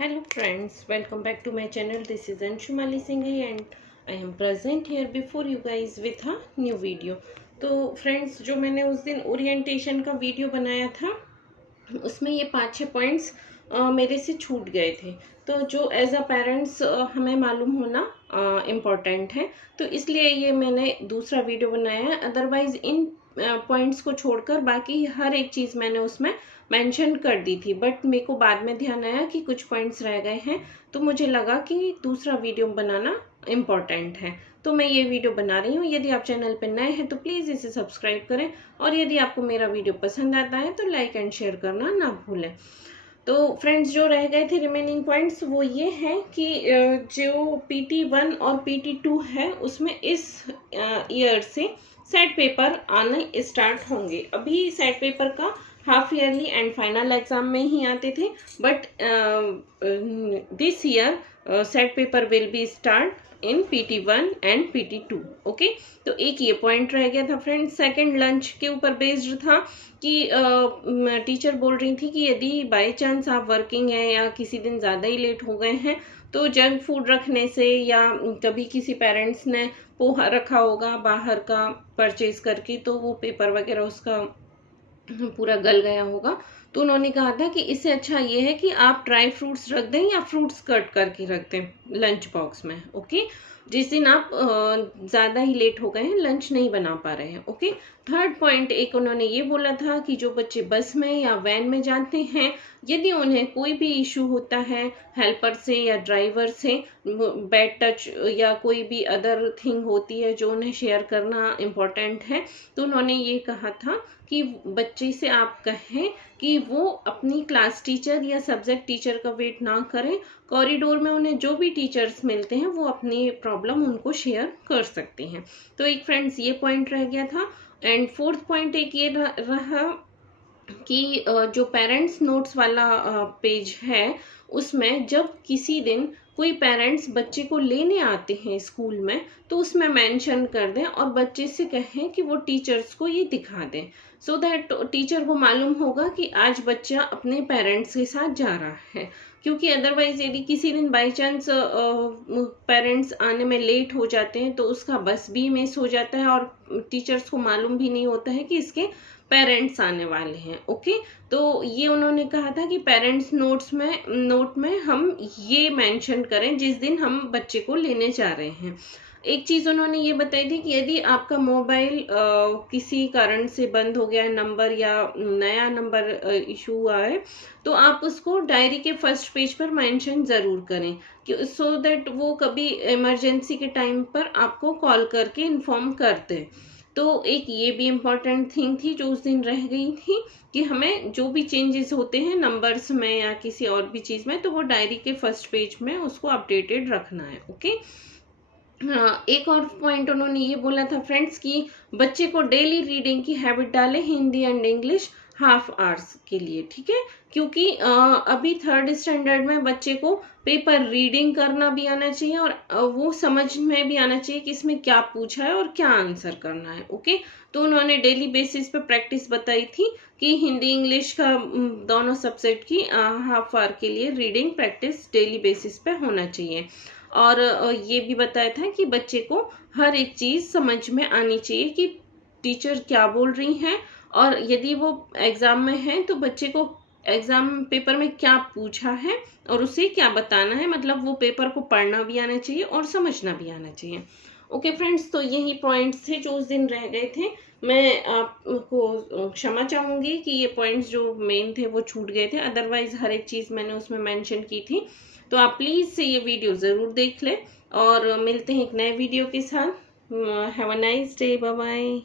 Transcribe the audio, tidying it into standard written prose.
Hello friends, welcome back to my channel. This is Anshumali Singhi and I am present here before you guys with a new video. तो friends, जो मैंने उस दिन orientation का video बनाया था उसमें ये 5-6 पॉइंट्स मेरे से छूट गए थे। तो जो एज अ पेरेंट्स हमें मालूम होना इम्पॉर्टेंट है, तो इसलिए ये मैंने दूसरा वीडियो बनाया है। अदरवाइज इन पॉइंट्स को छोड़कर बाकी हर एक चीज़ मैंने उसमें मेंशन कर दी थी, बट मेरे को बाद में ध्यान आया कि कुछ पॉइंट्स रह गए हैं, तो मुझे लगा कि दूसरा वीडियो बनाना इम्पॉर्टेंट है, तो मैं ये वीडियो बना रही हूँ। यदि आप चैनल पर नए हैं तो प्लीज़ इसे सब्सक्राइब करें, और यदि आपको मेरा वीडियो पसंद आता है तो लाइक एंड शेयर करना ना भूलें। तो फ्रेंड्स, जो रह गए थे रिमेनिंग पॉइंट्स वो ये हैं कि जो PT1 और PT2 है उसमें इस ईयर से सेट पेपर आने स्टार्ट होंगे। अभी सेट पेपर का half yearly and final exam में ही आते थे, but this year set paper will be start in PT1 and PT2। Okay, तो एक ये पॉइंट रह गया था फ्रेंड्स। सेकंड, लंच के ऊपर बेस्ड था कि टीचर बोल रही थी कि यदि बाय चांस आप वर्किंग हैं या किसी दिन ज़्यादा ही लेट हो गए हैं तो जंक फूड रखने से, या कभी किसी पेरेंट्स ने पोहा रखा होगा बाहर का परचेज करके तो वो पेपर वगैरह उसका पूरा गल गया होगा, तो उन्होंने कहा था कि इससे अच्छा ये है कि आप ड्राई फ्रूट्स रख दें या फ्रूट्स कट करके रख दें लंच बॉक्स में। ओके, जिस दिन आप ज़्यादा ही लेट हो गए हैं, लंच नहीं बना पा रहे हैं। ओके, थर्ड पॉइंट एक उन्होंने ये बोला था कि जो बच्चे बस में या वैन में जाते हैं, यदि उन्हें कोई भी इशू होता है हेल्पर से या ड्राइवर से, बैड टच या कोई भी अदर थिंग होती है जो उन्हें शेयर करना इम्पोर्टेंट है, तो उन्होंने ये कहा था कि बच्चे से आप कहें कि वो अपनी क्लास टीचर या सब्जेक्ट टीचर का वेट ना करें। कॉरिडोर में उन्हें जो भी टीचर्स मिलते हैं वो अपनी प्रॉब्लम उनको शेयर कर सकते हैं। तो एक फ्रेंड्स ये पॉइंट रह गया था। एंड फोर्थ पॉइंट एक ये रहा कि जो पेरेंट्स नोट्स वाला पेज है उसमें जब किसी दिन कोई पेरेंट्स बच्चे को लेने आते हैं स्कूल में तो उसमें मेंशन कर दें और बच्चे से कहें कि वो टीचर्स को ये दिखा दें, सो दैट टीचर को मालूम होगा कि आज बच्चा अपने पेरेंट्स के साथ जा रहा है। क्योंकि अदरवाइज यदि किसी दिन बाई चांस पेरेंट्स आने में लेट हो जाते हैं तो उसका बस भी मिस हो जाता है और टीचर्स को मालूम भी नहीं होता है कि इसके पेरेंट्स आने वाले हैं। ओके, तो ये उन्होंने कहा था कि पेरेंट्स नोट में हम ये मेंशन करें जिस दिन हम बच्चे को लेने जा रहे हैं। एक चीज़ उन्होंने ये बताई थी कि यदि आपका मोबाइल किसी कारण से बंद हो गया है नंबर, या नया नंबर इशू हुआ है, तो आप उसको डायरी के फर्स्ट पेज पर मेंशन ज़रूर करें कि सो दैट वो कभी इमरजेंसी के टाइम पर आपको कॉल करके इन्फॉर्म कर दें। तो एक ये भी इम्पॉर्टेंट थिंग थी जो उस दिन रह गई थी कि हमें जो भी चेंजेस होते हैं नंबर्स में या किसी और भी चीज़ में, तो वो डायरी के फर्स्ट पेज में उसको अपडेटेड रखना है। ओके, एक और पॉइंट उन्होंने ये बोला था फ्रेंड्स कि बच्चे को डेली रीडिंग की हैबिट डालें, Hindi and English half hours के लिए। ठीक है, क्योंकि अभी थर्ड स्टैंडर्ड में बच्चे को पेपर रीडिंग करना भी आना चाहिए और वो समझ में भी आना चाहिए कि इसमें क्या पूछा है और क्या आंसर करना है। ओके, तो उन्होंने डेली बेसिस पे प्रैक्टिस बताई थी कि हिंदी इंग्लिश का दोनों सब्जेक्ट की हाफ आवर के लिए रीडिंग प्रैक्टिस डेली बेसिस पे होना चाहिए। और ये भी बताया था कि बच्चे को हर एक चीज़ समझ में आनी चाहिए कि टीचर क्या बोल रही हैं, और यदि वो एग्ज़ाम में है तो बच्चे को एग्ज़ाम पेपर में क्या पूछा है और उसे क्या बताना है, मतलब वो पेपर को पढ़ना भी आना चाहिए और समझना भी आना चाहिए। ओके फ्रेंड्स, तो यही पॉइंट्स थे जो उस दिन रह गए थे। मैं आपको क्षमा चाहूँगी कि ये पॉइंट्स जो मेन थे वो छूट गए थे, अदरवाइज हर एक चीज़ मैंने उसमें मेंशन की थी। तो आप प्लीज़ से ये वीडियो ज़रूर देख लें और मिलते हैं एक नए वीडियो के साथ। Have a nice day, bye bye.